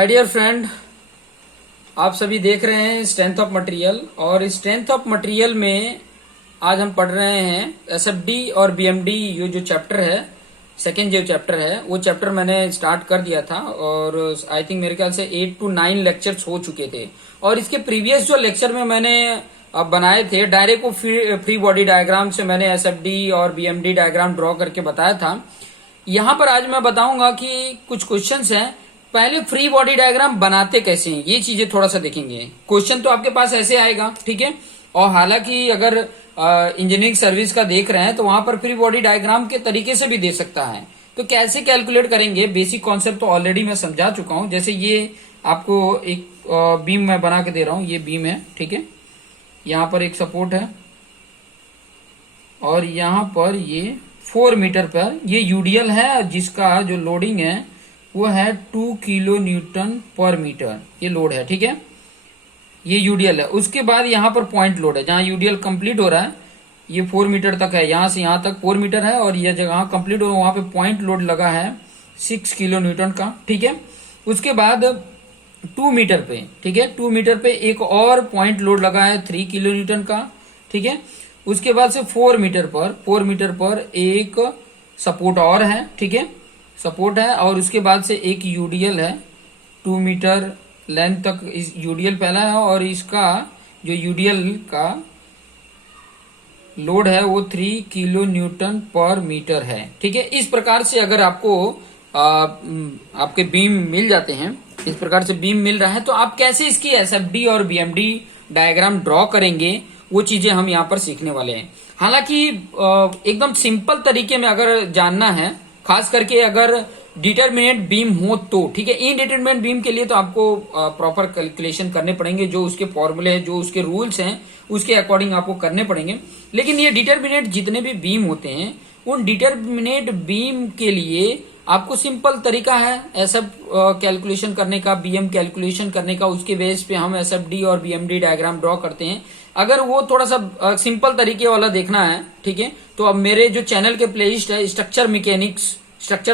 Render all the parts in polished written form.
Hi dear friend, आप सभी देख रहे हैं स्ट्रेंथ ऑफ मटेरियल। और स्ट्रेंथ ऑफ मटेरियल में आज हम पढ़ रहे हैं एसएफडी और बीएमडी। ये जो चैप्टर है, सेकेंड जो चैप्टर है, वो चैप्टर मैंने स्टार्ट कर दिया था और आई थिंक मेरे ख्याल से 8 to 9 लेक्चर्स हो चुके थे। और इसके प्रीवियस जो लेक्चर में मैंने बनाए थे डायरेक्ट वो फ्री बॉडी डायग्राम से मैंने एसएफडी और बीएमडी डायग्राम ड्रॉ करके बताया था। यहाँ पर आज मैं बताऊंगा कि कुछ क्वेश्चंस हैं, पहले फ्री बॉडी डायग्राम बनाते कैसे हैं, ये चीजें थोड़ा सा देखेंगे। क्वेश्चन तो आपके पास ऐसे आएगा, ठीक है। और हालांकि अगर इंजीनियरिंग सर्विस का देख रहे हैं तो वहां पर फ्री बॉडी डायग्राम के तरीके से भी दे सकता है। तो कैसे कैलकुलेट करेंगे, बेसिक कॉन्सेप्ट तो ऑलरेडी मैं समझा चुका हूं। जैसे ये आपको एक बीम मैं बना के दे रहा हूं, ये बीम है, ठीक है। यहाँ पर एक सपोर्ट है और यहाँ पर ये 4 मीटर पर ये यूडीएल है, जिसका जो लोडिंग है वो है 2 किलो न्यूटन पर मीटर, ये लोड है, ठीक है। ये यूडीएल है। उसके बाद यहाँ पर पॉइंट लोड है, जहाँ यूडीएल कंप्लीट हो रहा है, ये 4 मीटर तक है, यहाँ से यहाँ तक 4 मीटर है। और ये जगह कंप्लीट हो रहा है वहां पे पॉइंट लोड लगा है 6 किलो न्यूटन का, ठीक है। उसके बाद 2 मीटर पे, ठीक है, 2 मीटर पे एक और पॉइंट लोड लगा है 3 किलो न्यूटन का, ठीक है। उसके बाद से 4 मीटर पर एक सपोर्ट और है, ठीक है, सपोर्ट है। और उसके बाद से एक यूडीएल है 2 मीटर लेंथ तक, इस यूडीएल पहला है और इसका जो यूडीएल का लोड है वो 3 किलो न्यूटन पर मीटर है, ठीक है। इस प्रकार से अगर आपको आपके बीम मिल जाते हैं, इस प्रकार से बीम मिल रहा है, तो आप कैसे इसकी एसएफडी और बीएमडी डायग्राम ड्रॉ करेंगे, वो चीजें हम यहाँ पर सीखने वाले हैं। हालांकि एकदम सिंपल तरीके में अगर जानना है, खास करके अगर डिटरमिनेट बीम हो तो, ठीक है। इनडिटरमिनेट बीम के लिए तो आपको प्रॉपर कैलकुलेशन करने पड़ेंगे, जो उसके फॉर्मूले हैं, जो उसके रूल्स हैं, उसके अकॉर्डिंग आपको करने पड़ेंगे। लेकिन ये डिटरमिनेट जितने भी बीम होते हैं, उन डिटरमिनेट बीम के लिए आपको सिंपल तरीका है एसएफ कैलकुलेशन करने का, बीएम कैलकुलेशन करने का। उसके बेस पे हम एसएफडी और बीएमडी डायग्राम ड्रॉ करते हैं। अगर वो थोड़ा सा सिंपल तरीके वाला देखना है, ठीक है, तो अब मेरे जो चैनल के प्लेलिस्ट है स्ट्रक्चरल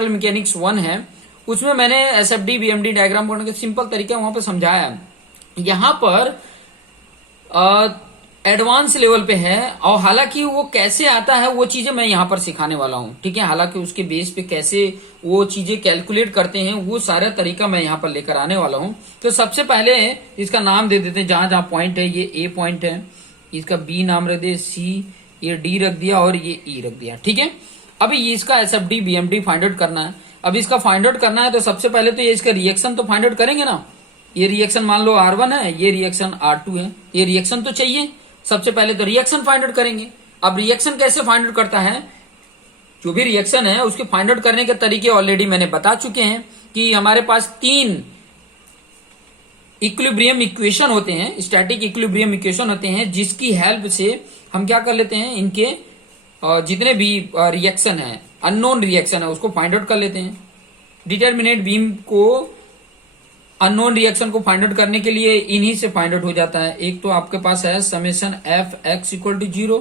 मैकेनिक्स 1 है, उसमें मैंने एसएफडी बीएमडी डायग्राम बनाने का सिंपल तरीका वहां पर समझाया है। यहाँ पर एडवांस लेवल पे है, और हालांकि वो कैसे आता है वो चीजें मैं यहाँ पर सिखाने वाला हूँ, ठीक है। हालांकि उसके बेस पे कैसे वो चीजें कैलकुलेट करते हैं, वो सारा तरीका मैं यहाँ पर लेकर आने वाला हूँ। तो सबसे पहले इसका नाम दे देते हैं, जहां जहां पॉइंट है, ये ए पॉइंट है, इसका बी नाम रख दिया, सी, ये डी रख दिया और ये ई रख दिया, ठीक है। अभी इसका एसएफडी बीएमडी फाइंड आउट करना है। अब इसका फाइंड आउट करना है तो सबसे पहले तो ये इसका रिएक्शन तो फाइंड आउट करेंगे ना। ये रिएक्शन मान लो R1 है, ये रिएक्शन R2 है, ये रिएक्शन तो चाहिए। सबसे पहले तो रिएक्शन फाइंड आउट करेंगे। अब रिएक्शन कैसे फाइंड आउट करता है, जो भी रिएक्शन है उसके फाइंड आउट करने के तरीके ऑलरेडी मैंने बता चुके हैं कि हमारे पास 3 इक्विलिब्रियम इक्वेशन होते हैं, स्टैटिक इक्विलिब्रियम इक्वेशन होते हैं, जिसकी हेल्प से हम क्या कर लेते हैं, इनके जितने भी रिएक्शन है, अननोन रिएक्शन है, उसको फाइंड आउट कर लेते हैं। डिटरमिनेट बीम को अननोन रिएक्शन को फाइंड आउट करने के लिए इन्हीं से फाइंड आउट हो जाता है। एक तो आपके पास है summation F X equal to 0,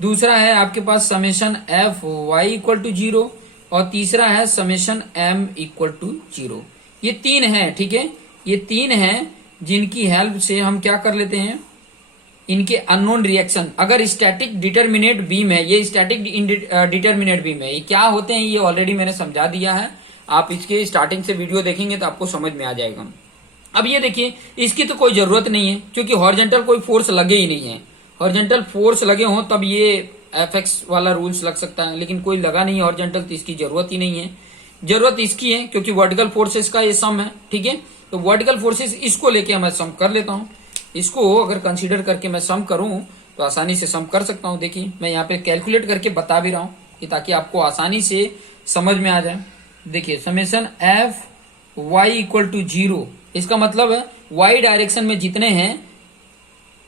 दूसरा है आपके पास summation F Y equal to 0, और तीसरा है समेशन एम इक्वल टू 0। ये 3 है, ठीक है, ये 3 है जिनकी हेल्प से हम क्या कर लेते हैं, इनके अननोन रिएक्शन। अगर स्टैटिक डिटरमिनेट बीम है, ये स्टैटिक डिटरमिनेट बीम है, ये क्या होते हैं ये ऑलरेडी मैंने समझा दिया है। आप इसके स्टार्टिंग से वीडियो देखेंगे तो आपको समझ में आ जाएगा। अब ये देखिए, इसकी तो कोई जरूरत नहीं है, क्योंकि हॉरिजॉन्टल कोई फोर्स लगे ही नहीं है। हॉरिजॉन्टल फोर्स लगे हो तब ये एफएक्स वाला रूल्स लग सकता है, लेकिन कोई लगा नहीं है हॉरिजॉन्टल, तो इसकी जरूरत ही नहीं है। जरूरत इसकी है क्योंकि वर्टिकल फोर्सेस का ये सम है, ठीक है। तो वर्टिकल फोर्सेस इसको लेके मैं सम कर लेता हूँ। इसको अगर कंसीडर करके मैं सम करूं तो आसानी से सम कर सकता हूं। देखिए मैं यहाँ पे कैलकुलेट करके बता भी रहा हूं ताकि आपको आसानी से समझ में आ जाए। देखिए summation F Y equal to 0, इसका मतलब है वाई डायरेक्शन में जितने हैं,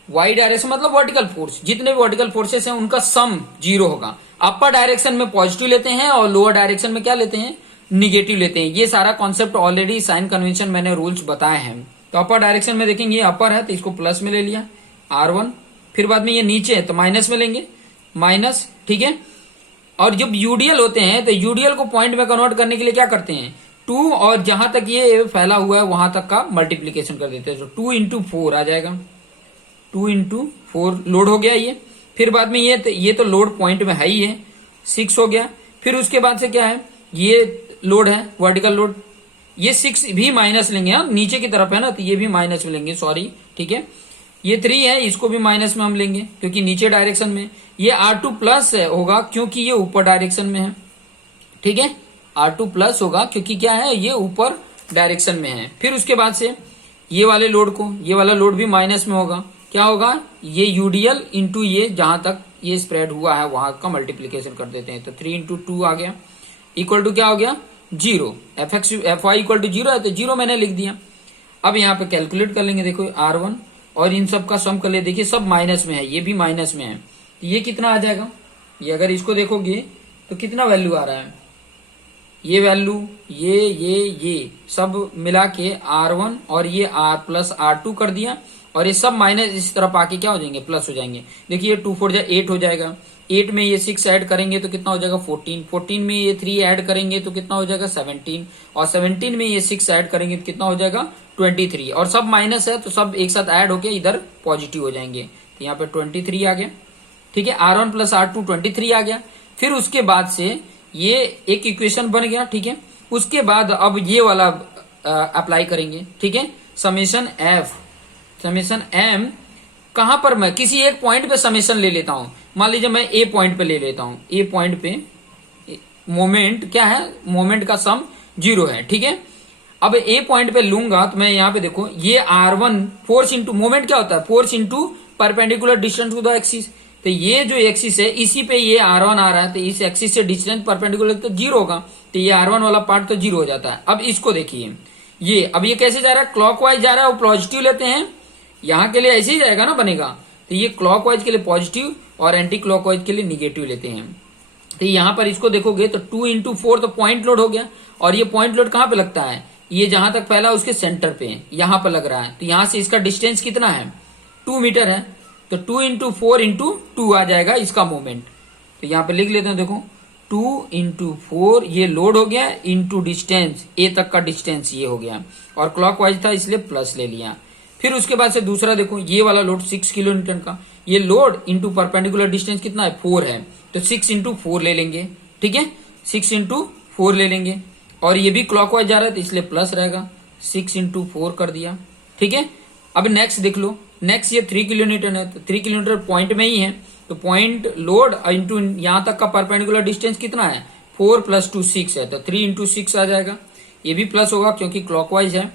वाई डायरेक्शन मतलब वर्टिकल फोर्स, जितने भी वर्टिकल फोर्सेस हैं उनका सम 0 होगा। अपर डायरेक्शन में पॉजिटिव लेते हैं और लोअर डायरेक्शन में क्या लेते हैं, निगेटिव लेते हैं। ये सारा कॉन्सेप्ट ऑलरेडी साइन कन्वेंशन मैंने रूल्स बताए हैं। तो अपर डायरेक्शन में देखेंगे, ये अपर है तो इसको प्लस में ले लिया R1, फिर बाद में ये नीचे है तो माइनस में लेंगे माइनस, ठीक है। और जब यूडीएल होते हैं तो यूडीएल को पॉइंट में कन्वर्ट करने के लिए क्या करते हैं, 2 और जहां तक ये फैला हुआ है वहां तक का मल्टीप्लीकेशन कर देते हैं, तो 2 इंटू 4 आ जाएगा। 2 इंटू 4 लोड हो गया ये। फिर बाद में ये तो लोड पॉइंट में है ही है, 6 हो गया। फिर उसके बाद से क्या है, ये लोड है वर्टिकल लोड, ये 6 भी माइनस लेंगे, हाँ नीचे की तरफ है ना, तो ये भी माइनस में लेंगे, सॉरी ठीक है। ये 3 है, इसको भी माइनस में हम लेंगे क्योंकि नीचे डायरेक्शन में। ये R2 प्लस होगा क्योंकि ये ऊपर डायरेक्शन में है, ठीक है। R2 प्लस होगा क्योंकि क्या है, ये ऊपर डायरेक्शन में है। फिर उसके बाद से ये वाले लोड को, ये वाला लोड भी माइनस में होगा, क्या होगा, ये यूडीएल इंटू ये जहां तक ये स्प्रेड हुआ है वहां का मल्टीप्लीकेशन कर देते हैं, तो 3 इंटू 2 आ गया, इक्वल टू क्या हो गया 0। एफ वाई इक्वल टू 0 है तो 0 मैंने लिख दिया। अब यहाँ पे कैलकुलेट कर लेंगे, देखो R1 और इन सब का सम कर ले, देखिए सब माइनस में है, ये भी माइनस में है, तो ये कितना आ जाएगा, ये अगर इसको देखोगे तो कितना वैल्यू आ रहा है, ये वैल्यू ये सब मिला के R1 और ये R प्लस R2 कर दिया, और ये सब माइनस इस तरफ आके क्या हो जाएंगे, प्लस हो जाएंगे। देखिए 2 4 जा 8 हो जाएगा, 8 में ये 6 ऐड करेंगे तो कितना हो जाएगा 14, 14 में ये 3 ऐड करेंगे तो कितना हो जाएगा 17, और 17 में ये 6 ऐड करेंगे तो कितना हो जाएगा 23, और सब माइनस है तो सब एक साथ ऐड होके इधर पॉजिटिव हो जाएंगे, तो यहाँ पे 23 आ गया, ठीक है। R1 प्लस R2 23 आ गया। फिर उसके बाद से ये एक इक्वेशन बन गया, ठीक है। उसके बाद अब ये वाला अप्लाई करेंगे, ठीक है, समेशन एफ, समेशन एम, कहां पर मैं किसी एक पॉइंट पे समेशन ले लेता हूं, मान लीजिए मैं ए पॉइंट पे ले लेता हूं, ए पॉइंट पे मोमेंट क्या है, मोमेंट का सम 0 है, ठीक है। अब ए पॉइंट पे लूंगा तो मैं यहाँ पे देखो ये R1 फोर्स इंटू मोमेंट क्या होता है, force into perpendicular distance to the axis, तो ये जो एक्सिस है इसी पे ये R1 आ रहा है, तो इस एक्सिस से डिस्टेंस परपेंडिकुलर तो 0 होगा, तो ये R1 वाला पार्ट तो 0 हो जाता है। अब इसको देखिए, ये अब ये कैसे जा रहा है, क्लॉकवाइज जा रहा है, वो पॉजिटिव लेते हैं, यहाँ के लिए ऐसे ही जाएगा ना बनेगा, तो ये क्लॉकवाइज के लिए पॉजिटिव और एंटी क्लॉकवाइज के लिए निगेटिव लेते हैं। तो यहाँ पर इसको देखोगे तो 2 इंटू 4 तो पॉइंट लोड हो गया, और ये पॉइंट लोड कहाँ पे लगता है, ये जहां तक फैला उसके सेंटर पे यहां पर लग रहा है, तो यहां से इसका डिस्टेंस कितना है 2 मीटर है, तो 2 इंटू 4 इंटू 2 आ जाएगा इसका मोमेंट। तो यहाँ पे लिख लेते हैं, देखो 2 इंटू 4 ये लोड हो गया इंटू डिस्टेंस, ए तक का डिस्टेंस ये हो गया, और क्लॉकवाइज था इसलिए प्लस ले लिया। फिर उसके बाद से दूसरा देखो ये वाला लोड 6 किलो न्यूटन का, ये लोड इंटू परपेंडिकुलर डिस्टेंस कितना है 4 है, तो 6 इंटू 4 ले लेंगे, ठीक है, 6 इंटू 4 ले लेंगे, और ये भी क्लॉकवाइज जा रहा है तो इसलिए प्लस रहेगा, 6 इंटू 4 कर दिया, ठीक है। अब नेक्स्ट देख लो, नेक्स्ट ये 3 किलो न्यूटन है, तो 3 किलो न्यूटन पॉइंट में ही है, तो पॉइंट लोड इंटू यहां तक का परपेंडिकुलर डिस्टेंस कितना है 4 प्लस 2 6 है, तो 3 इंटू 6 आ जाएगा, ये भी प्लस होगा क्योंकि क्लॉकवाइज है,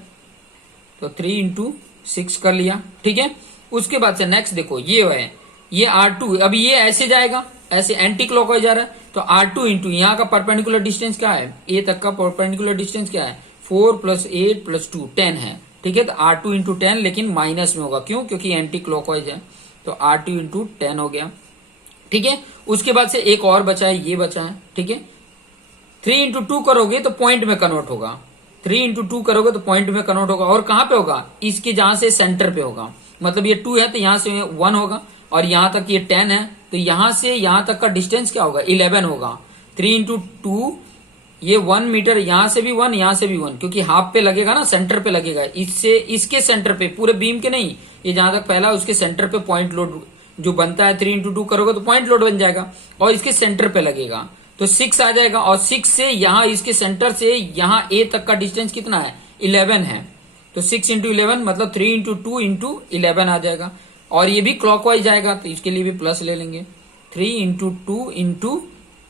तो 3 इंटू 6 कर लिया, ठीक है। उसके बाद से नेक्स्ट देखो ये है, ये R2, अभी ये ऐसे जाएगा, ऐसे एंटी क्लॉकवाइज जा रहा है, तो R2 इंटू यहाँ का परपेंडिकुलर डिस्टेंस क्या है, ए तक का परपेंडिकुलर डिस्टेंस क्या है 4 प्लस 8 प्लस 2 10 है, ठीक है। तो R2 इंटू 10 लेकिन माइनस में होगा, क्यों, क्योंकि एंटी क्लॉकवाइज है, तो R2 इंटू 10 हो गया, ठीक है। उसके बाद से एक और बचा है, ये बचा है, ठीक है। 3 इंटू 2 करोगे तो पॉइंट में कन्वर्ट होगा, 3 इंटू 2 करोगे तो पॉइंट में कन्वर्ट होगा, और कहां पे होगा, इसके जहां से सेंटर पे होगा, मतलब ये 2 है तो यहां से 1 होगा, और यहां तक ये 10 है, तो यहां से यहां तक का डिस्टेंस क्या होगा 11 होगा। 3 इंटू 2 ये 1 मीटर, यहां से भी 1 यहां से भी 1, क्योंकि हाफ पे लगेगा ना, सेंटर पे लगेगा, इससे इसके सेंटर पे, पूरे बीम के नहीं, ये जहां तक फैला उसके सेंटर पे पॉइंट लोड जो बनता है, 3 इंटू 2 करोगे तो पॉइंट लोड बन जाएगा, और इसके सेंटर पे लगेगा तो 6 आ जाएगा, और 6 से यहाँ इसके सेंटर से यहाँ ए तक का डिस्टेंस कितना है 11 है, तो 6 इंटू 11 मतलब 3 इंटू 2 इंटू 11 आ जाएगा, और ये भी क्लॉकवाइज जाएगा तो इसके लिए भी प्लस ले लेंगे, 3 इंटू 2 इंटू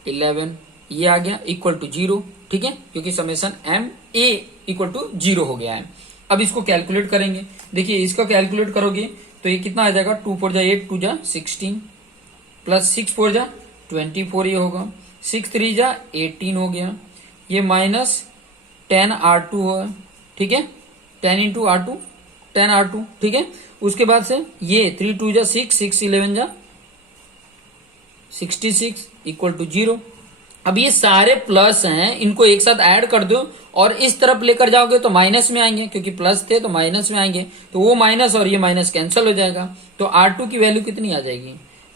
11 ये आ गया इक्वल टू 0, ठीक है, क्योंकि summation M A equal to 0 हो गया है। अब इसको कैलकुलेट करेंगे, देखिए इसका कैलकुलेट करोगे तो ये कितना आ जाएगा, 2 4 जा 8 2 जा 16 प्लस 6 4 जा 24 ये होगा, 6 3 जा 18 हो गया, ये माइनस 10 R2 हो, ठीक है, 10 इंटू R2 10 R2, ठीक है। उसके बाद से ये 3 2 जा 6 6 11 जा 66 इक्वल टू 0। अब ये सारे प्लस हैं, इनको एक साथ ऐड कर दो और इस तरफ लेकर जाओगे तो माइनस में आएंगे, क्योंकि प्लस थे तो माइनस में आएंगे, तो वो माइनस और ये माइनस कैंसिल हो जाएगा, तो R2 की वैल्यू कितनी आ जाएगी,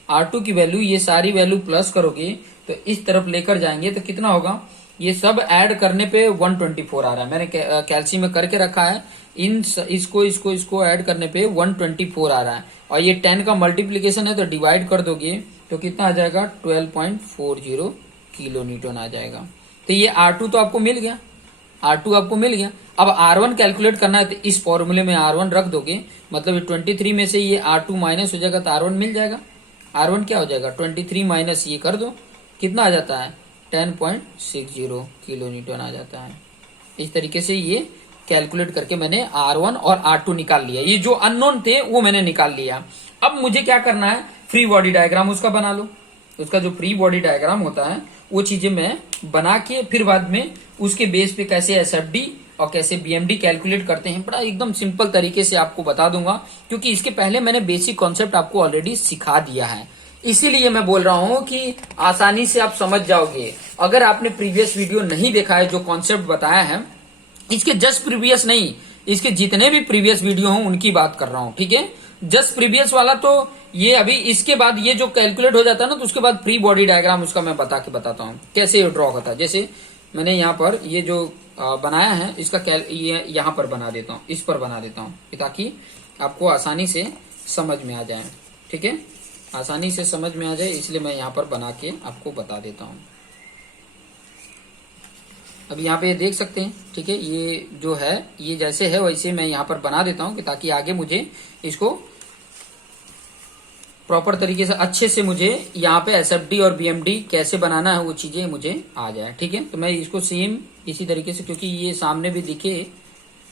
R2 की वैल्यू, ये सारी वैल्यू प्लस करोगे तो इस तरफ लेकर जाएंगे तो कितना होगा ये सब ऐड करने पे 124 आ रहा है। मैंने कैल्सी में करके रखा है, इसको ऐड करने पे 124 आ रहा है। और ये 10 का मल्टीप्लीकेशन है, तो डिवाइड कर दोगे तो कितना आ जाएगा, 12.40 किलो न्यूटन आ जाएगा। तो ये R2 तो आपको मिल गया, R2 आपको मिल गया। अब R1 कैलकुलेट करना है, तो इस फॉर्मूले में R1 रख दोगे, मतलब ये 23 में से ये R2 माइनस हो जाएगा, तो R1 मिल जाएगा। R1 क्या हो जाएगा, 23 माइनस ये कर दो, कितना आ जाता है, 10.60 किलो न्यूटन आ जाता है। इस तरीके से ये कैलकुलेट करके मैंने R1 और R2 निकाल लिया। ये जो अननोन थे वो मैंने निकाल लिया। अब मुझे क्या करना है, फ्री बॉडी डायग्राम उसका बना लो। उसका जो फ्री बॉडी डायग्राम होता है वो चीजें मैं बना के फिर बाद में उसके बेस पे कैसे एसएफडी और कैसे बीएमडी कैलकुलेट करते हैं, बड़ा एकदम सिंपल तरीके से आपको बता दूंगा, क्योंकि इसके पहले मैंने बेसिक कॉन्सेप्ट आपको ऑलरेडी सिखा दिया है। इसीलिए मैं बोल रहा हूं कि आसानी से आप समझ जाओगे। अगर आपने प्रीवियस वीडियो नहीं देखा है, जो कॉन्सेप्ट बताया है, इसके जस्ट प्रीवियस नहीं, इसके जितने भी प्रीवियस वीडियो हों उनकी बात कर रहा हूं, ठीक है। जस्ट प्रीवियस वाला तो ये अभी, इसके बाद ये जो कैलकुलेट हो जाता है ना, तो उसके बाद फ्री बॉडी डायग्राम उसका मैं बताता हूँ कैसे ड्रॉ होता है। जैसे मैंने यहाँ पर ये जो बनाया है, इसका ये यहाँ पर बना देता हूँ, इस पर बना देता हूँ, ताकि आपको आसानी से समझ में आ जाए, ठीक है, आसानी से समझ में आ जाए, इसलिए मैं यहाँ पर बना के आपको बता देता हूँ। अब यहाँ पे ये देख सकते हैं, ठीक है, ये जो है ये जैसे है वैसे मैं यहाँ पर बना देता हूँ, कि ताकि आगे मुझे इसको प्रॉपर तरीके से अच्छे से मुझे यहाँ पे एसएफडी और बीएमडी कैसे बनाना है वो चीजें मुझे आ जाए, ठीक है। तो मैं इसको सेम इसी तरीके से, क्योंकि ये सामने भी दिखे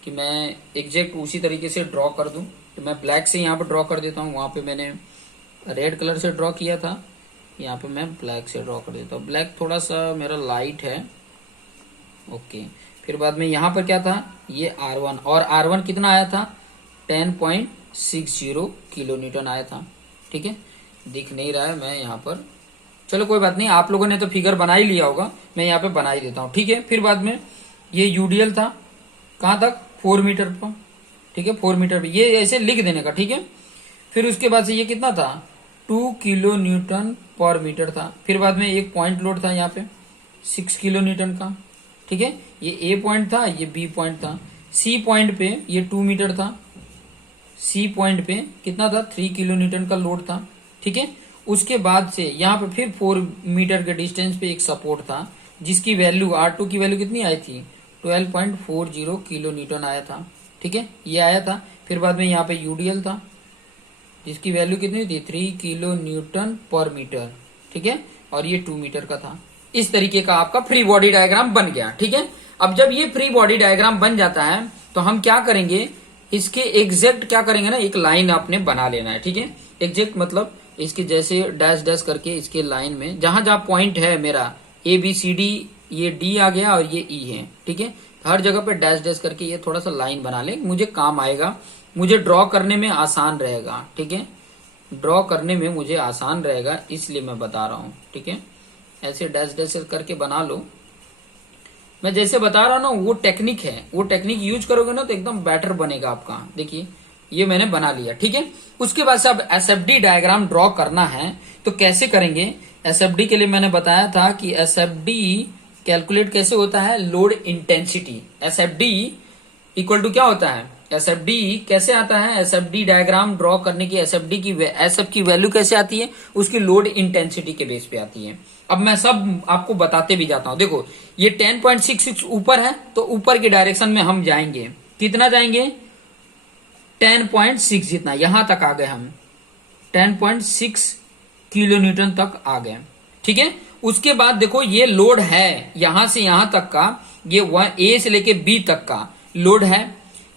कि मैं एग्जैक्ट उसी तरीके से ड्रॉ कर दूं, तो मैं ब्लैक से यहाँ पे ड्रॉ कर देता हूँ। वहां पे मैंने रेड कलर से ड्रॉ किया था, यहाँ पे मैं ब्लैक से ड्रॉ कर देता हूँ। ब्लैक थोड़ा सा मेरा लाइट है, ओके। फिर बाद में यहाँ पर क्या था, ये R1, और R1 कितना आया था, 10.60 किलो न्यूटन आया था, ठीक है। दिख नहीं रहा है मैं यहाँ पर, चलो कोई बात नहीं, आप लोगों ने तो फिगर बना ही लिया होगा, मैं यहाँ पे बना ही देता हूँ, ठीक है। फिर बाद में ये यूडीएल था, कहाँ तक, 4 मीटर पर, ठीक है, 4 मीटर पे, ये ऐसे लिख देने का, ठीक है। फिर उसके बाद से ये कितना था, 2 किलो न्यूटन पर मीटर था। फिर बाद में एक पॉइंट लोड था यहाँ पे 6 किलो न्यूटन का, ठीक है। ये ए पॉइंट था, ये बी पॉइंट था। सी पॉइंट पे ये 2 मीटर था, सी पॉइंट पे कितना था, 3 किलो न्यूटन का लोड था, ठीक है। उसके बाद से यहाँ पे फिर 4 मीटर के डिस्टेंस पे एक सपोर्ट था, जिसकी वैल्यू R2 की वैल्यू कितनी आई थी, 12.40 किलो न्यूटन आया था, ठीक है, ये आया था। फिर बाद में यहाँ पे यूडीएल था, जिसकी वैल्यू कितनी थी, 3 किलो न्यूटन पर मीटर, ठीक है, और ये 2 मीटर का था। इस तरीके का आपका फ्री बॉडी डायग्राम बन गया, ठीक है। अब जब ये फ्री बॉडी डायग्राम बन जाता है तो हम क्या करेंगे, इसके एग्जैक्ट क्या करेंगे ना, एक लाइन आपने बना लेना है, ठीक है। एग्जैक्ट मतलब इसके जैसे डैश डैश करके इसके लाइन में जहां जहां पॉइंट है मेरा ABCD, ये D आ गया और ये E है, ठीक है। हर जगह पे डैश डैश करके ये थोड़ा सा लाइन बना ले, मुझे काम आएगा, मुझे ड्रॉ करने में आसान रहेगा, ठीक है, ड्रॉ करने में मुझे आसान रहेगा, इसलिए मैं बता रहा हूँ, ठीक है। ऐसे डैश डैश करके बना लो, मैं जैसे बता रहा हूँ ना, वो टेक्निक है, वो टेक्निक यूज करोगे ना तो एकदम बेटर बनेगा आपका। देखिए ये मैंने बना लिया, ठीक है। उसके बाद से अब एसएफडी डायग्राम ड्रॉ करना है, तो कैसे करेंगे। एसएफडी के लिए मैंने बताया था कि एसएफडी कैलकुलेट कैसे होता है, load intensity. SFD equal to क्या होता है, एसएफडी कैसे आता है, एसएफडी डायग्राम ड्रॉ करने की एसएफ की वैल्यू कैसे आती है, उसकी लोड इंटेंसिटी के बेस पे आती है। अब मैं सब आपको बताते भी जाता हूं। देखो ये 10.66 ऊपर है, तो ऊपर की डायरेक्शन में हम जाएंगे, कितना जाएंगे, 10.6, जितना यहां तक आ गए हम, 10.6 किलो न्यूटन तक आ गए, ठीक है। उसके बाद देखो ये लोड है, यहां से यहां तक का, ये A से लेके B तक का लोड है।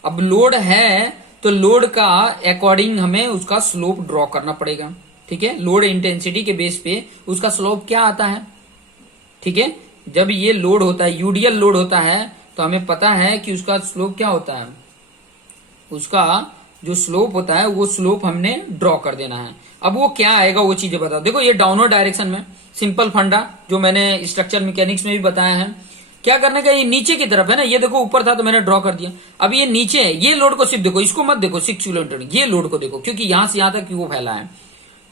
अब लोड है तो लोड का अकॉर्डिंग हमें उसका स्लोप ड्रॉ करना पड़ेगा, ठीक है। लोड इंटेंसिटी के बेस पे उसका स्लोप क्या आता है, ठीक है। जब ये लोड होता है, यूडीएल लोड होता है, तो हमें पता है कि उसका स्लोप क्या होता है, उसका जो स्लोप होता है वो स्लोप हमने ड्रॉ कर देना है। अब वो क्या आएगा वो चीजें बताओ। देखो ये डाउनवर्ड डायरेक्शन में सिंपल फंडा जो मैंने स्ट्रक्चर मैकेनिक्स में भी बताया है, क्या करने का, ये नीचे की तरफ है ना, ये देखो ऊपर था तो मैंने ड्रॉ कर दिया। अब ये नीचे है, ये लोड को सिर्फ देखो, इसको मत देखो 6 किलोमीटर, ये लोड को देखो, क्योंकि यहां से यहां तक वो फैला है।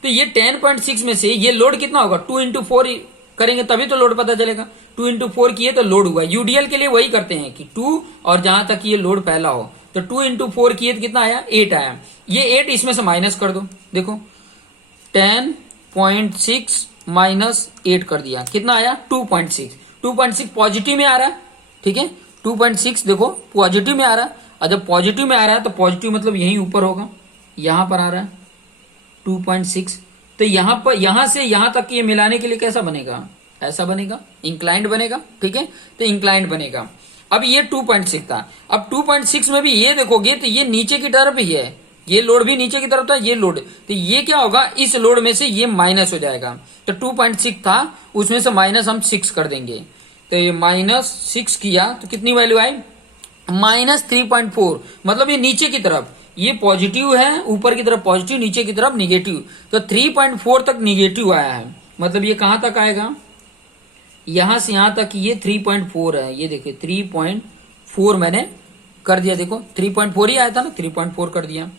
तो ये 10.6 में से ये लोड कितना होगा, 2 into 4 करेंगे तभी तो लोड पता चलेगा। 2 इंटू 4 किए तो लोड हुआ। यूडीएल के लिए वही करते हैं कि 2 और जहां तक ये लोड पहला हो, तो 2 इंटू 4 किए तो कितना आया, 8 आया। ये 8 इसमें से माइनस कर दो, देखो 10.6 माइनस 8 कर दिया, कितना आया 2.6। 2.6 पॉजिटिव में आ रहा है, ठीक है, 2.6 देखो पॉजिटिव में आ रहा है। और जब पॉजिटिव में आ रहा है तो पॉजिटिव मतलब यहीं ऊपर होगा, यहां पर आ रहा है 2.6, तो यहां से यहां तक ये मिलाने के लिए कैसा बनेगा, ऐसा बनेगा, इंक्लाइंड बनेगा, ठीक है, तो इंक्लाइंड बनेगा। अब ये 2.6 था, अब 2.6 में भी ये देखोगे तो ये नीचे की तरफ ही है, ये लोड भी नीचे की तरफ था, ये लोड, तो ये क्या होगा, इस लोड में से ये माइनस हो जाएगा। तो 2.6 था, उसमें से माइनस हम 6 कर देंगे, तो ये -6 किया तो कितनी वैल्यू आई, -3.4, मतलब ये नीचे की तरफ, ये पॉजिटिव है, ऊपर की तरफ पॉजिटिव, नीचे की तरफ निगेटिव, तो 3.4 तक निगेटिव आया है। मतलब ये कहां तक आएगा, यहां से यहां तक ये 3.4 है, ये देखिए 3.4 मैंने कर दिया, देखो 3.4 ही आया था ना, 3.4 कर दिया।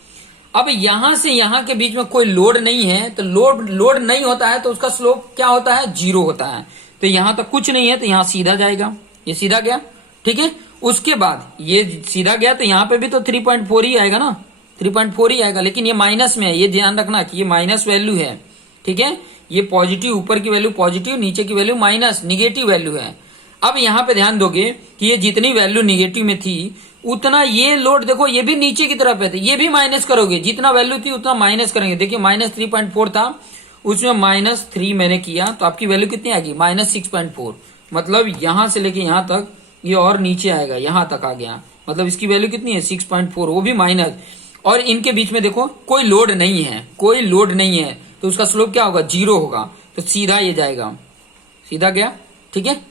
अब यहां से यहां के बीच में कोई लोड नहीं है, तो लोड नहीं होता है तो उसका स्लोप क्या होता है, 0 होता है। तो यहां तक कुछ नहीं है तो यहां सीधा जाएगा, ये सीधा गया, ठीक है। उसके बाद ये सीधा गया तो यहां पे भी तो 3.4 ही आएगा ना, 3.4 ही आएगा, लेकिन ये माइनस में है, ये ध्यान रखना कि ये माइनस वैल्यू है, ठीक है। ये पॉजिटिव, ऊपर की वैल्यू पॉजिटिव, नीचे की वैल्यू माइनस, निगेटिव वैल्यू है। अब यहां पे ध्यान दोगे कि ये जितनी वैल्यू निगेटिव में थी उतना ये लोड देखो ये भी नीचे की तरफ है, तो ये भी माइनस करोगे, जितना वैल्यू थी उतना माइनस करेंगे। देखिए -3.4 था, उसमें -3 मैंने किया तो आपकी वैल्यू कितनी आएगी, -6.4। मतलब यहां से लेके यहां तक ये और नीचे आएगा, यहां तक आ गया, मतलब इसकी वैल्यू कितनी है 6.4, वो भी माइनस। और इनके बीच में देखो कोई लोड नहीं है, कोई लोड नहीं है, तो उसका स्लोप क्या होगा, 0 होगा, तो सीधा ये जाएगा, सीधा गया, ठीक है,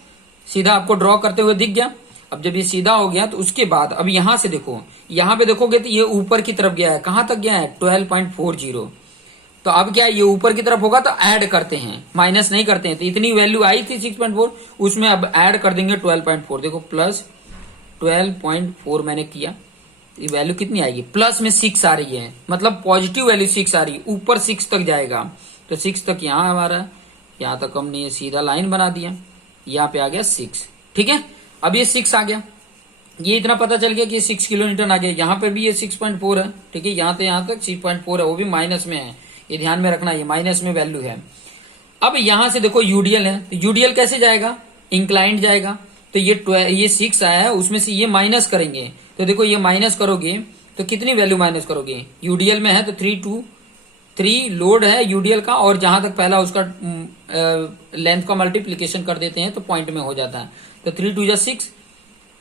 सीधा आपको ड्रॉ करते हुए दिख गया। अब जब ये सीधा हो गया तो उसके बाद अब यहां से देखो, यहां पे देखोगे तो ये ऊपर की तरफ गया है, कहां तक गया है 12.40। तो अब क्या है, ये ऊपर की तरफ होगा तो ऐड करते हैं, माइनस नहीं करते हैं। तो इतनी वैल्यू आई थी 6.4, उसमें अब ऐड कर देंगे 12.4, देखो प्लस 12.4 मैंने किया, ये वैल्यू कितनी आएगी, प्लस में 6 आ रही है, मतलब पॉजिटिव वैल्यू 6 आ रही है, ऊपर 6 तक जाएगा। तो 6 तक यहाँ हमारा, यहाँ तक हमने ये सीधा लाइन बना दिया, यहाँ पे आ गया 6, ठीक है। अब ये 6 आ गया, ये इतना पता चल गया कि 6 किलो न्यूटन आ गया। यहाँ पे भी ये 6.4 है, ठीक है, यहाँ से यहाँ तक 6.4 है, वो भी माइनस में है, ये ध्यान में रखना, ये माइनस में वैल्यू है। अब यहां से देखो यूडीएल है, तो यूडीएल कैसे जाएगा, इंक्लाइंड जाएगा, तो ये 6 आया है, उसमें से ये माइनस करेंगे, तो देखो ये माइनस करोगे तो कितनी वैल्यू माइनस करोगे, यूडीएल में है तो 3 लोड है यूडीएल का, और जहां तक पहला उसका लेंथ का मल्टीप्लीकेशन कर देते हैं तो पॉइंट में हो जाता है, तो 3 2 6।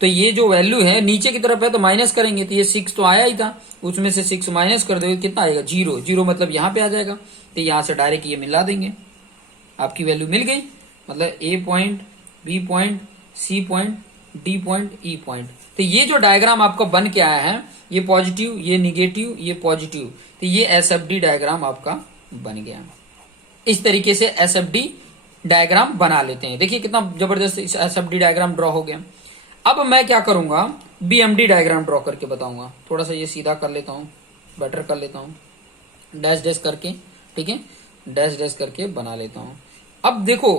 तो ये जो वैल्यू है नीचे की तरफ है तो माइनस करेंगे, तो ये 6 तो आया ही था, उसमें से 6 माइनस कर दोगे कितना आएगा, 0 मतलब यहाँ पे आ जाएगा, तो यहाँ से डायरेक्ट ये मिला देंगे, आपकी वैल्यू मिल गई। मतलब A point, B point, C point, D point, E point. तो ये जो डायग्राम आपका बन के आया है, ये पॉजिटिव, ये निगेटिव, ये पॉजिटिव, तो ये एसएफडी डायग्राम आपका बन गया। इस तरीके से एसएफडी डायग्राम बना लेते हैं। देखिए कितना जबरदस्त एसएफडी डायग्राम ड्रॉ हो गया। अब मैं क्या करूंगा, बीएमडी डायग्राम ड्रॉ करके बताऊंगा। थोड़ा सा ये सीधा कर लेता हूं, बेटर कर लेता हूं, डैश डैश करके, ठीक है, डैश डैश करके बना लेता हूं। अब देखो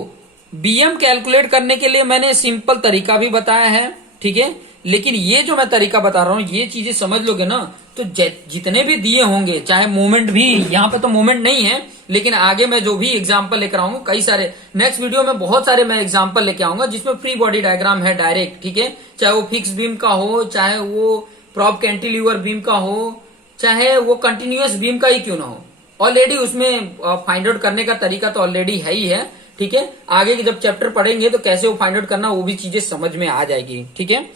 बीएम कैलकुलेट करने के लिए मैंने सिंपल तरीका भी बताया है, ठीक है, लेकिन ये जो मैं तरीका बता रहा हूं, ये चीजें समझ लोगे ना तो जितने भी दिए होंगे, चाहे मोमेंट भी, यहाँ पे तो मोमेंट नहीं है, लेकिन आगे मैं जो भी एग्जाम्पल लेकर आऊंगा, कई सारे नेक्स्ट वीडियो में बहुत सारे मैं एग्जाम्पल लेके आऊंगा जिसमें फ्री बॉडी डायग्राम है डायरेक्ट, ठीक है, चाहे वो फिक्स बीम का हो, चाहे वो प्रॉप कैंटिलीवर बीम का हो, चाहे वो कंटिन्यूअस बीम का ही क्यों ना हो, ऑलरेडी उसमें फाइंड आउट करने का तरीका तो ऑलरेडी है ही है, ठीक है। आगे के जब चैप्टर पढ़ेंगे तो कैसे वो फाइंड आउट करना वो भी चीजें समझ में आ जाएगी, ठीक है।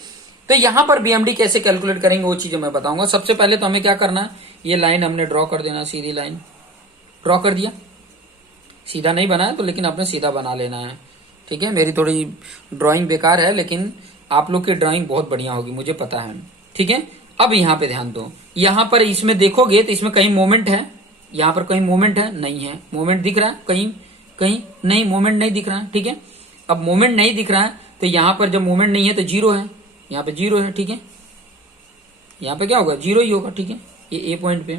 तो यहां पर बीएमडी कैसे कैलकुलेट करेंगे वो चीजें मैं बताऊंगा। सबसे पहले तो हमें क्या करना है, ये लाइन हमने ड्रॉ कर देना, सीधी लाइन ड्रॉ कर दिया, सीधा नहीं बना है तो लेकिन आपने सीधा बना लेना है, ठीक है। मेरी थोड़ी ड्राइंग बेकार है लेकिन आप लोग की ड्राइंग बहुत बढ़िया होगी, मुझे पता है, ठीक है। अब यहाँ पे ध्यान दो, यहाँ पर इसमें देखोगे तो इसमें कहीं मोमेंट है, यहाँ पर कहीं मोमेंट है, नहीं है, मोमेंट दिख रहा है कहीं कहीं नहीं, मोमेंट नहीं दिख रहा है, ठीक है। अब मोमेंट नहीं दिख रहा है तो यहाँ पर जब मोमेंट नहीं है तो 0 है, यहाँ पे 0 है, ठीक है, यहाँ पे क्या होगा 0 ही होगा, ठीक है, ये ए पॉइंट पे।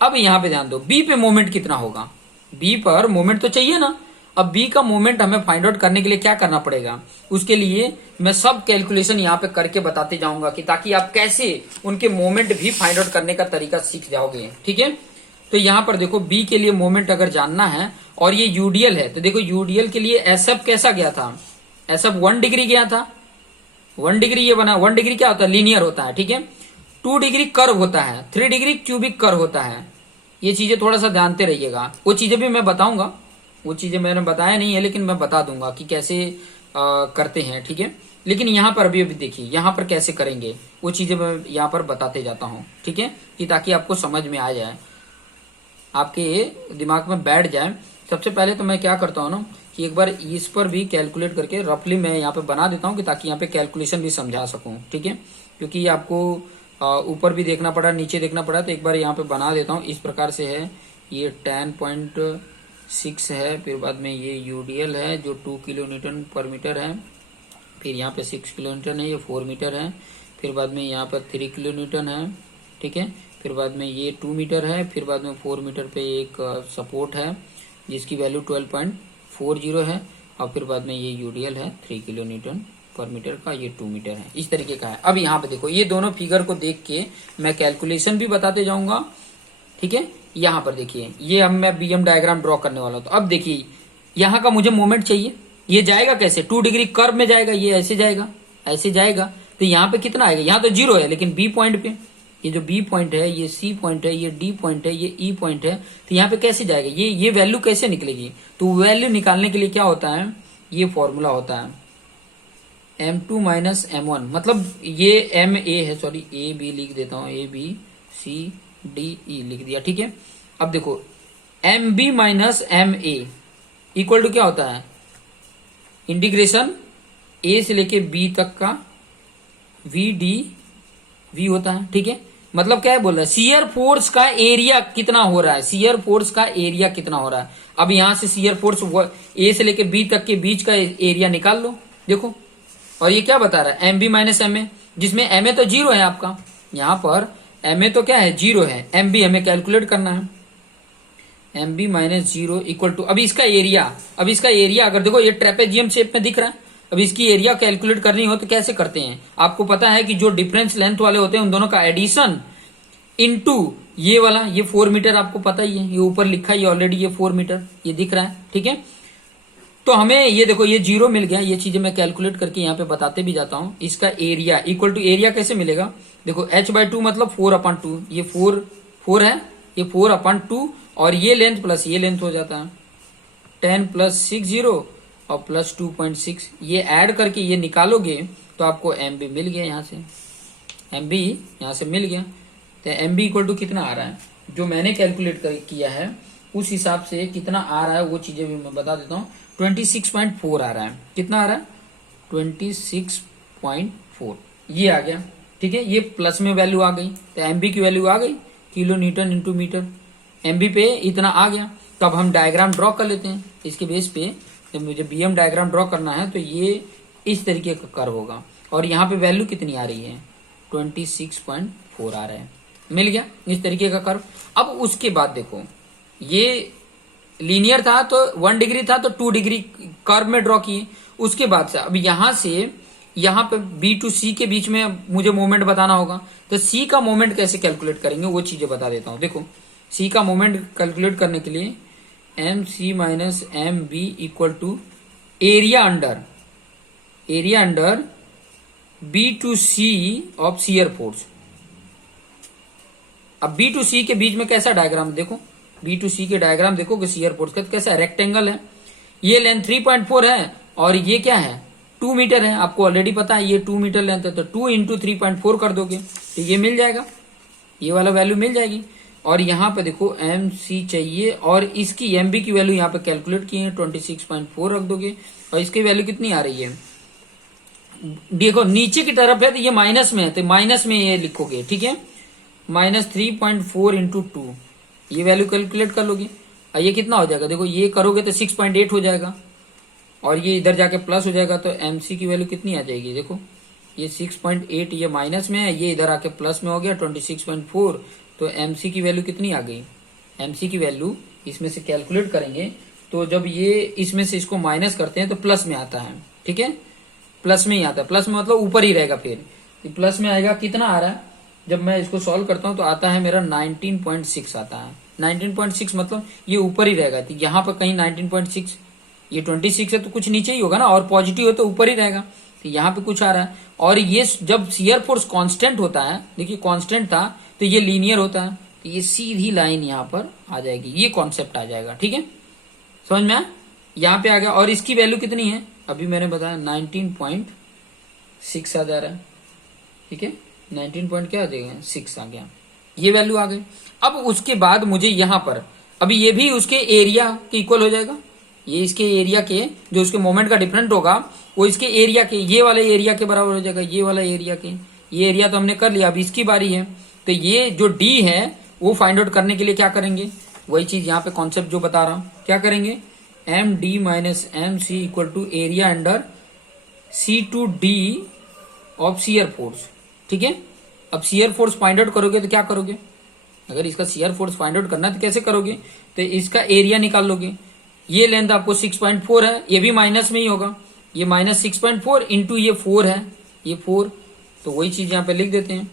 अब यहाँ पे ध्यान दो, बी पे मोमेंट कितना होगा, बी पर मोमेंट तो चाहिए ना। अब बी का मोमेंट हमें फाइंड आउट करने के लिए क्या करना पड़ेगा, उसके लिए मैं सब कैलकुलेशन यहाँ पे करके बताते जाऊंगा कि ताकि आप कैसे उनके मोमेंट भी फाइंड आउट करने का तरीका सीख जाओगे। ठीक है, तो यहाँ पर देखो बी के लिए मोमेंट अगर जानना है और ये यूडीएल है, तो देखो यूडीएल के लिए एसएफ कैसा गया था, एसएफ 1 डिग्री गया था, 1 डिग्री ये बना। 1 डिग्री क्या होता है, लीनियर होता है। ठीक है, 2 डिग्री कर्व होता है, 3 डिग्री क्यूबिक कर्व होता है। ये चीजें थोड़ा सा ध्यानते रहिएगा, वो चीजें भी मैं बताऊंगा, वो चीजें मैंने बताया नहीं है लेकिन मैं बता दूंगा कि कैसे करते हैं। ठीक है, लेकिन यहाँ पर अभी देखिए यहाँ पर कैसे करेंगे वो चीजें मैं यहाँ पर बताते जाता हूँ। ठीक है, कि ताकि आपको समझ में आ जाए, आपके दिमाग में बैठ जाए। सबसे पहले तो मैं क्या करता हूँ ना कि एक बार इस पर भी कैलकुलेट करके रफली मैं यहाँ पे बना देता हूँ कि ताकि यहाँ पे कैलकुलेशन भी समझा सकूँ। ठीक है, क्योंकि आपको ऊपर भी देखना पड़ा, नीचे देखना पड़ा, तो एक बार यहाँ पे बना देता हूँ। इस प्रकार से है, ये 10.6 है, फिर बाद में ये यूडीएल है जो 2 किलो न्यूटन पर मीटर है, फिर यहाँ पे 6 किलो न्यूटन है, ये 4 मीटर है, फिर बाद में यहाँ पर 3 किलो न्यूटन है। ठीक है, फिर बाद में ये 2 मीटर है, फिर बाद में 4 मीटर पे एक सपोर्ट है जिसकी वैल्यू 12.40 है, और फिर बाद में ये यूडीएल है 3 किलो न्यूटन पर मीटर का, ये 2 मीटर है। इस तरीके का है। अब यहाँ पे देखो ये दोनों फिगर को देख के मैं कैलकुलेशन भी बताते जाऊंगा। ठीक है, यहाँ पर देखिए ये अब मैं बीएम डायग्राम ड्रॉ करने वाला हूँ। तो अब देखिए यहाँ का मुझे मोमेंट चाहिए, ये जाएगा कैसे, 2 डिग्री कर्व में जाएगा, ये ऐसे जाएगा, ऐसे जाएगा, तो यहाँ पे कितना आएगा, यहाँ तो 0 है लेकिन बी पॉइंट पे, ये जो बी पॉइंट है, ये सी पॉइंट है, ये डी पॉइंट है, ये ई पॉइंट है, तो यहाँ पे कैसे जाएगा, ये वैल्यू कैसे निकलेगी। तो वैल्यू निकालने के लिए क्या होता है, ये फॉर्मूला होता है M2 माइनस M1, मतलब ये एम ए है, सॉरी ए बी लिख देता हूँ, A B C D E लिख दिया। ठीक है, अब देखो M B minus M A equal to क्या होता है, इंटीग्रेशन ए से लेके बी तक का वी डी वी होता है। ठीक है, मतलब क्या है बोल रहा है, शियर फोर्स का एरिया कितना हो रहा है, शियर फोर्स का एरिया कितना हो रहा है। अब यहां से शियर फोर्स ए से लेके बी तक के बीच का एरिया निकाल लो, देखो। और ये क्या बता रहा है, M B minus M A, जिसमें एम ए तो 0 है आपका, यहाँ पर एम ए तो क्या है, 0 है, एम बी हमें कैलकुलेट करना है, M B minus 0 equal to, अब इसका एरिया अगर देखो ये ट्रेपेजियम शेप में दिख रहा है, अब इसकी एरिया कैलकुलेट करनी हो तो कैसे करते हैं, आपको पता है कि जो डिफरेंस लेंथ वाले होते हैं उन दोनों का एडिशन इनटू ये वाला, ये 4 मीटर आपको पता ही है, ये ऊपर लिखा है ऑलरेडी, ये 4 मीटर ये दिख रहा है। ठीक है, तो हमें ये देखो ये 0 मिल गया, ये चीजें मैं कैलकुलेट करके यहाँ पे बताते भी जाता हूँ। इसका एरिया इक्वल टू, एरिया कैसे मिलेगा, देखो h/2 मतलब 4/2, ये 4 है, ये 4/2, और ये लेंथ प्लस ये लेंथ हो जाता है 10 प्लस 6 0 और प्लस 2.6, ये ऐड करके ये निकालोगे तो आपको एम बी मिल गया, यहाँ से एम बी यहाँ से मिल गया। तो एम बी इक्वल टू कितना आ रहा है, जो मैंने कैलकुलेट किया है उस हिसाब से कितना आ रहा है वो चीजें भी मैं बता देता हूँ। 26.4 आ रहा है, कितना आ रहा है 26.4, ये आ गया। ठीक है, ये प्लस में वैल्यू आ गई, तो एम बी की वैल्यू आ गई kilo newton into metre, M B पे इतना आ गया। तो अब हम डायग्राम ड्रॉ कर लेते हैं इसके बेस पे, जब मुझे बीएम डायग्राम ड्रॉ करना है तो ये इस तरीके का कर्व होगा, और यहाँ पे वैल्यू कितनी आ रही है 26.4 आ रहा है, मिल गया इस तरीके का कर्व। अब उसके बाद देखो ये लीनियर था तो 1 डिग्री था तो 2 डिग्री कर्व में ड्रॉ किए। उसके बाद से अब यहां से यहाँ पे बी टू सी के बीच में मुझे मोमेंट बताना होगा, तो सी का मोमेंट कैसे कैलकुलेट करेंगे वो चीजें बता देता हूं। देखो सी का मोमेंट कैलकुलेट करने के लिए M C minus M B equal to area under B to C of shear force. अब बी टू सी के बीच में कैसा डायग्राम देखो, बी टू सी के डायग्राम देखो कि शियर फोर्स का कैसा है, रेक्टेंगल है, ये लेंथ 3.4 है और ये क्या है 2 मीटर है, आपको ऑलरेडी पता है ये 2 मीटर लेंथ है, तो 2 इंटू 3.4 कर दोगे तो ये मिल जाएगा, ये वाला वैल्यू मिल जाएगी। और यहाँ पे देखो एम सी चाहिए और इसकी एम बी की वैल्यू यहाँ पे कैलकुलेट की है 26.4 रख दोगे, और इसकी वैल्यू कितनी आ रही है देखो नीचे की तरफ है तो ये माइनस में है, तो माइनस में ये लिखोगे। ठीक है, माइनस 3.4 इंटू 2 ये वैल्यू कैलकुलेट कर लोगे, और ये कितना हो जाएगा देखो, ये करोगे तो 6.8 हो जाएगा, और ये इधर जाके प्लस हो जाएगा, तो एमसी की वैल्यू कितनी आ जाएगी देखो, ये 6.8 ये माइनस में है, ये इधर आके प्लस में हो गया 26.4, तो एमसी की वैल्यू कितनी आ गई, एमसी की वैल्यू इसमें से कैलकुलेट करेंगे तो जब ये इसमें से इसको माइनस करते हैं तो प्लस में आता है, ठीक है, प्लस में ही आता है, प्लस में मतलब ऊपर ही रहेगा, फिर प्लस में आएगा, कितना आ रहा है, जब मैं इसको सॉल्व करता हूं तो आता है मेरा 19.6 आता है, 19.6 मतलब ये ऊपर ही रहेगा, तो यहाँ पर कहीं 19.6, ये 26 है तो कुछ नीचे ही होगा ना, और पॉजिटिव है तो ऊपर ही रहेगा, तो यहाँ पे कुछ आ रहा है। और ये जब शियर फोर्स कांस्टेंट होता है, देखिए कांस्टेंट था तो ये लीनियर होता है, तो ये सीधी लाइन यहाँ पर आ जाएगी, ये कॉन्सेप्ट आ जाएगा, ठीक है, समझ में आया, यहाँ पे आ गया। और इसकी वैल्यू कितनी है, अभी मैंने बताया 19.6 आ जा रहा है, ठीक है, 19 पॉइंट क्या आ जाएगा, 6 आ गया, ये वैल्यू आ गई। अब उसके बाद मुझे यहाँ पर अभी ये भी उसके एरिया के इक्वल हो जाएगा, ये इसके एरिया के, जो उसके मोमेंट का डिफरेंट होगा वो इसके एरिया के, ये वाले एरिया के बराबर हो जाएगा, ये वाला एरिया के, ये एरिया तो हमने कर लिया, अब इसकी बारी है। तो ये जो डी है वो फाइंड आउट करने के लिए क्या करेंगे, वही चीज यहाँ पे कॉन्सेप्ट जो बता रहा हूं, क्या करेंगे, M D minus M C equal to area under C to D of shear force, ठीक है। अब शियर फोर्स फाइंड आउट करोगे तो क्या करोगे, अगर इसका शियर फोर्स फाइंड आउट करना है तो कैसे करोगे, तो इसका एरिया निकाल लोगे, ये लेंथ आपको 6.4 है, ये भी माइनस में ही होगा, ये माइनस 6.4 इंटू ये 4 है, ये 4, तो वही चीज यहाँ पे लिख देते हैं,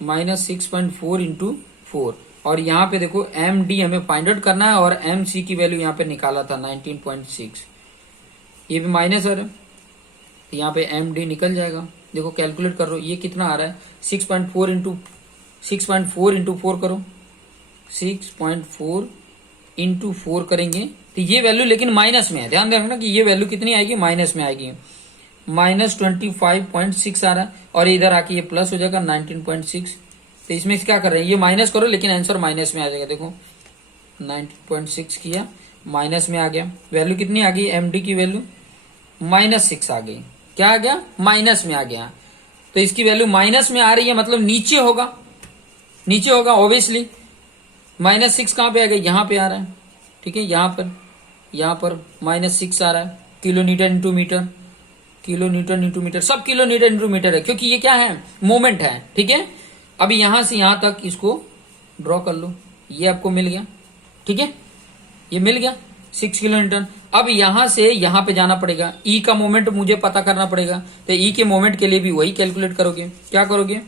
माइनस 6.4 इंटू 4, और यहाँ पे देखो एम डी हमें फाइंड आउट करना है और एम सी की वैल्यू यहाँ पे निकाला था 19.6, ये भी माइनस है, यहाँ पे एम डी निकल जाएगा, देखो कैलकुलेट कर लो, ये कितना आ रहा है, 6.4 इंटू 4 करो, 6.4 इंटू 4 करेंगे तो ये वैल्यू लेकिन माइनस में है, ध्यान रखना कि ये वैल्यू कितनी आएगी, माइनस में आएगी, माइनस 25.6 आ रहा है, और इधर आके ये प्लस हो जाएगा 19.6, तो इसमें क्या कर रहे हैं, ये माइनस करो लेकिन आंसर माइनस में आ जाएगा, देखो 19.6 किया, माइनस में आ गया, वैल्यू कितनी आ गई, एमडी की वैल्यू -6 आ गई, क्या आ गया, माइनस में आ गया, तो इसकी वैल्यू माइनस में आ रही है मतलब नीचे होगा, नीचे होगा ऑब्वियसली, -6 कहां पे आ गया, यहाँ पे आ रहा है, ठीक है, यहाँ पर -6 आ रहा है, kilo newton into metre, kilo newton into metre, सब किलो न्यूटन इंटू मीटर है, क्योंकि ये क्या है, मोमेंट है, ठीक है। अभी यहां से यहां तक इसको ड्रॉ कर लो, ये आपको मिल गया, ठीक है, ये मिल गया 6 किलो न्यूटन। अब यहां से यहां पे जाना पड़ेगा, ई का मोमेंट मुझे पता करना पड़ेगा, तो ई के मोमेंट के लिए भी वही कैलकुलेट करोगे, क्या करोगे,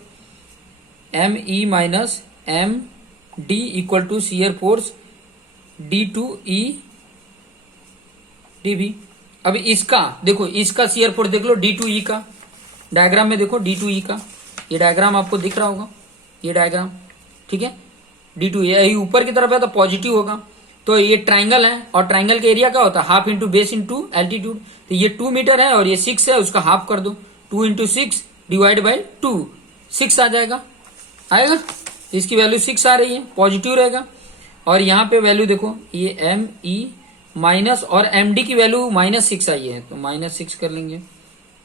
M E minus M D equal to shear force D to E D भी। अब इसका देखो, इसका शियर फोर्स देख लो, डी टू ई का डायग्राम में देखो, डी टू ई का ये डायग्राम आपको दिख रहा होगा, ये डायग्राम, ठीक है, डी टू ई ऊपर की तरफ है तो पॉजिटिव होगा, तो ये ट्राइंगल है, और ट्राइंगल का एरिया क्या होता है, half into base into altitude, तो ये 2 मीटर है और ये 6 है, उसका हाफ कर दो, 2 इंटू 6 डिवाइड बाई 2, 6 आ जाएगा, आएगा, इसकी वैल्यू 6 आ रही है, पॉजिटिव रहेगा। और यहाँ पे वैल्यू देखो, ये एम ई माइनस और एम डी की वैल्यू -6 आई है, तो -6 कर लेंगे,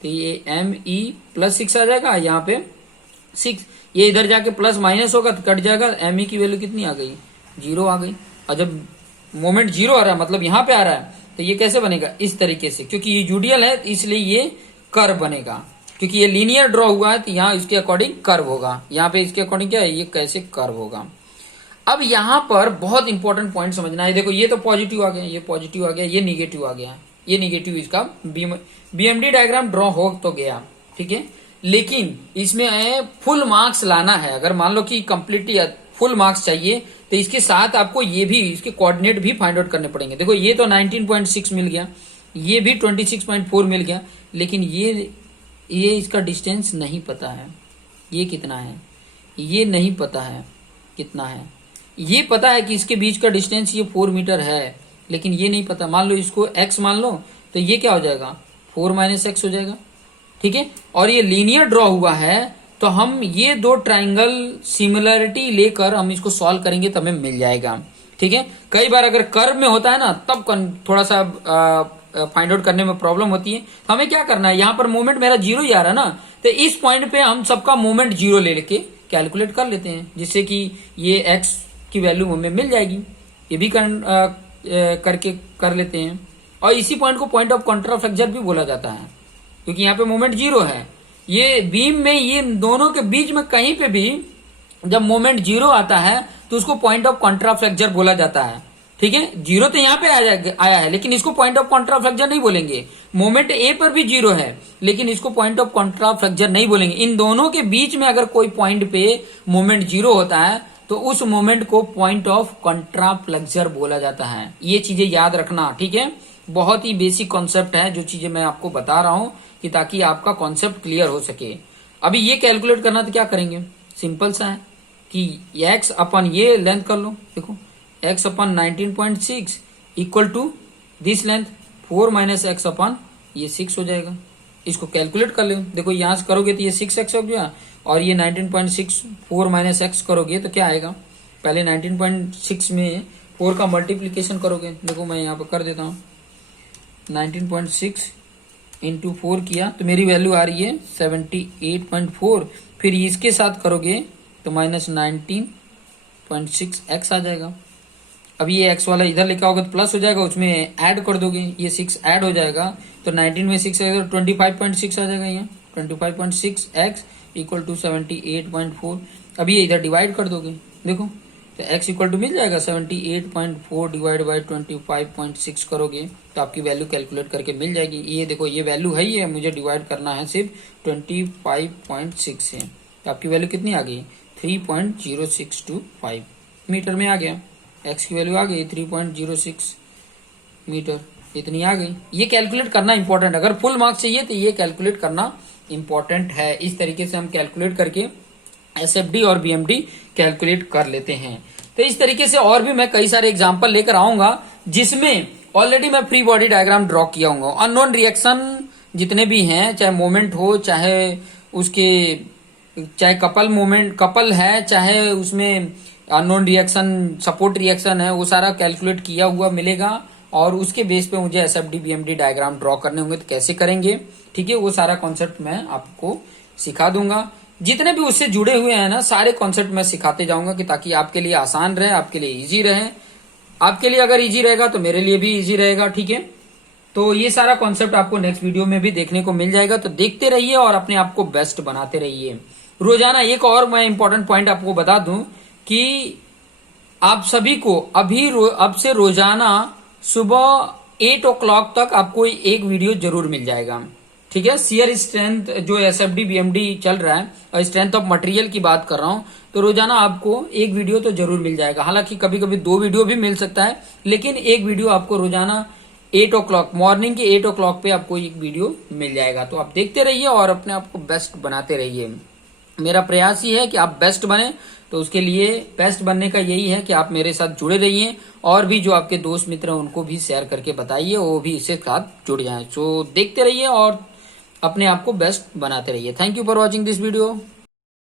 तो ये एम ई +6 आ जाएगा, यहाँ पे 6, ये इधर जाके प्लस माइनस होगा तो कट जाएगा, एम ई की वैल्यू कितनी आ गई, 0 आ गई। और जब मोमेंट 0 आ रहा है मतलब यहाँ पे आ रहा है, तो ये कैसे बनेगा, इस तरीके से, क्योंकि ये यूडियल है इसलिए ये कर्व बनेगा, क्योंकि ये लीनियर ड्रॉ हुआ है तो यहाँ इसके अकॉर्डिंग कर्व होगा, यहाँ पे इसके अकॉर्डिंग क्या है, ये कैसे कर्व होगा। अब यहाँ पर बहुत इंपॉर्टेंट पॉइंट समझना है, देखो ये तो पॉजिटिव आ गया, ये पॉजिटिव आ गया, ये निगेटिव आ गया, ये निगेटिव, इसका बीएमडी डायग्राम ड्रॉ हो तो गया, ठीक है, लेकिन इसमें फुल मार्क्स लाना है, अगर मान लो कि कंप्लीटली फुल मार्क्स चाहिए तो इसके साथ आपको ये भी, इसके कोऑर्डिनेट भी फाइंड आउट करने पड़ेंगे। देखो ये तो 19.6 मिल गया, ये भी 26.4 मिल गया, लेकिन ये इसका डिस्टेंस नहीं पता है, ये कितना है, ये नहीं पता है कितना है, ये पता है कि इसके बीच का डिस्टेंस ये 4 मीटर है, लेकिन ये नहीं पता, मान लो इसको x मान लो तो ये क्या हो जाएगा, 4 - x हो जाएगा, ठीक है। और ये लीनियर ड्रॉ हुआ है तो हम ये दो ट्राइंगल सिमिलरिटी लेकर हम इसको सॉल्व करेंगे तो हमें मिल जाएगा, ठीक है। कई बार अगर कर्व में होता है ना तब थोड़ा सा फाइंड आउट करने में प्रॉब्लम होती है, तो हमें क्या करना है, यहाँ पर मोमेंट मेरा 0 ही आ रहा है ना, तो इस पॉइंट पे हम सबका मोमेंट 0 ले लेके कैलकुलेट कर लेते हैं, जिससे कि ये x की वैल्यू हमें मिल जाएगी, ये भी करके कर लेते हैं। और इसी पॉइंट को पॉइंट ऑफ कॉन्ट्राफ्लेक्चर भी बोला जाता है, क्योंकि यहाँ पे मोमेंट 0 है, ये बीम में ये दोनों के बीच में कहीं पे भी जब मोमेंट 0 आता है तो उसको पॉइंट ऑफ कॉन्ट्राफ्लेक्चर बोला जाता है, ठीक है, जीरो तो यहाँ पे आया है, लेकिन इसको पॉइंट ऑफ कॉन्ट्रा फ्लेक्चर नहीं बोलेंगे। मोमेंट ए पर भी जीरो है, लेकिन इसको पॉइंट ऑफ कॉन्ट्रा फ्लेक्चर नहीं बोलेंगे। इन दोनों के बीच में अगर कोई पॉइंट पे मोमेंट जीरो होता है तो उस मोमेंट को पॉइंट ऑफ कॉन्ट्रा फ्लेक्चर बोला जाता है। ये चीजें याद रखना, ठीक है। बहुत ही बेसिक कॉन्सेप्ट है जो चीजें मैं आपको बता रहा हूं कि ताकि आपका कॉन्सेप्ट क्लियर हो सके। अभी ये कैलकुलेट करना तो क्या करेंगे, सिंपल सा है कि x अपन ये लेंथ कर लो, देखो x अपन 19.6 equal to this length 4 minus X अपन ये 6 हो जाएगा। इसको कैलकुलेट कर लो, देखो यहां से करोगे तो ये 6x हो गया, और ये 19.6 4 माइनस एक्स करोगे तो क्या आएगा, पहले 19.6 में 4 का मल्टीप्लीकेशन करोगे, देखो मैं यहाँ पे कर देता हूँ 19.6 इंटू 4 किया तो मेरी वैल्यू आ रही है 78.4, फिर इसके साथ करोगे तो माइनस 19.6 एक्स आ जाएगा। अब ये एक्स वाला इधर लिखा होगा तो प्लस हो जाएगा, उसमें ऐड कर दोगे, ये 6 ऐड हो जाएगा तो 19 में 6 आएगा तो 25.6 आ जाएगा, यहाँ 25.6 एक्स इक्वल टू 78.4। अब ये इधर डिवाइड कर दोगे, देखो तो x इक्वल टू मिल जाएगा 78.4 डिवाइड बाई 25.6 करोगे तो आपकी वैल्यू कैलकुलेट करके मिल जाएगी। ये देखो ये वैल्यू है, ये मुझे डिवाइड करना है सिर्फ 25.6 से, तो आपकी वैल्यू कितनी आ गई 3.0625 मीटर में आ गया। x की वैल्यू आ गई 3.06 मीटर, इतनी आ गई। ये कैलकुलेट करना इंपॉर्टेंट, अगर फुल मार्क्स चाहिए तो ये कैलकुलेट करना इंपॉर्टेंट है। इस तरीके से हम कैलकुलेट करके SFD और BMD कैलकुलेट कर लेते हैं। तो इस तरीके से और भी मैं कई सारे एग्जांपल लेकर आऊंगा जिसमें ऑलरेडी मैं फ्री बॉडी डायग्राम ड्रॉ किया हूंगा। अननोन रिएक्शन जितने भी हैं, चाहे मोमेंट हो, चाहे उसके चाहे कपल है, चाहे उसमें अननोन रिएक्शन सपोर्ट रिएक्शन है, वो सारा कैलकुलेट किया हुआ मिलेगा और उसके बेस पे मुझे SFD BMD डायग्राम ड्रॉ करने होंगे तो कैसे करेंगे, ठीक है, वो सारा कॉन्सेप्ट मैं आपको सिखा दूंगा। जितने भी उससे जुड़े हुए हैं ना सारे कॉन्सेप्ट मैं सिखाते जाऊंगा कि ताकि आपके लिए आसान रहे, आपके लिए इजी रहे। आपके लिए अगर इजी रहेगा तो मेरे लिए भी इजी रहेगा, ठीक है। तो ये सारा कॉन्सेप्ट आपको नेक्स्ट वीडियो में भी देखने को मिल जाएगा, तो देखते रहिए और अपने आप को बेस्ट बनाते रहिए रोजाना। एक और मैं इंपॉर्टेंट पॉइंट आपको बता दूं कि आप सभी को अब से रोजाना सुबह 8 o'clock तक आपको एक वीडियो जरूर मिल जाएगा, ठीक है। शियर स्ट्रेंथ जो SFD BMD चल रहा है और स्ट्रेंथ ऑफ मटेरियल की बात कर रहा हूं, तो रोजाना आपको एक वीडियो तो जरूर मिल जाएगा। हालांकि कभी कभी 2 वीडियो भी मिल सकता है, लेकिन एक वीडियो आपको रोजाना 8 o'clock मॉर्निंग के 8 o'clock पे आपको एक वीडियो मिल जाएगा। तो आप देखते रहिए और अपने आप को बेस्ट बनाते रहिए। मेरा प्रयास ही है कि आप बेस्ट बने, तो उसके लिए बेस्ट बनने का यही है कि आप मेरे साथ जुड़े रहिए और भी जो आपके दोस्त मित्र हैं उनको भी शेयर करके बताइए, वो भी इससे साथ जुड़ जाएं। तो देखते रहिए और अपने आप को बेस्ट बनाते रहिए। Thank you for watching this video.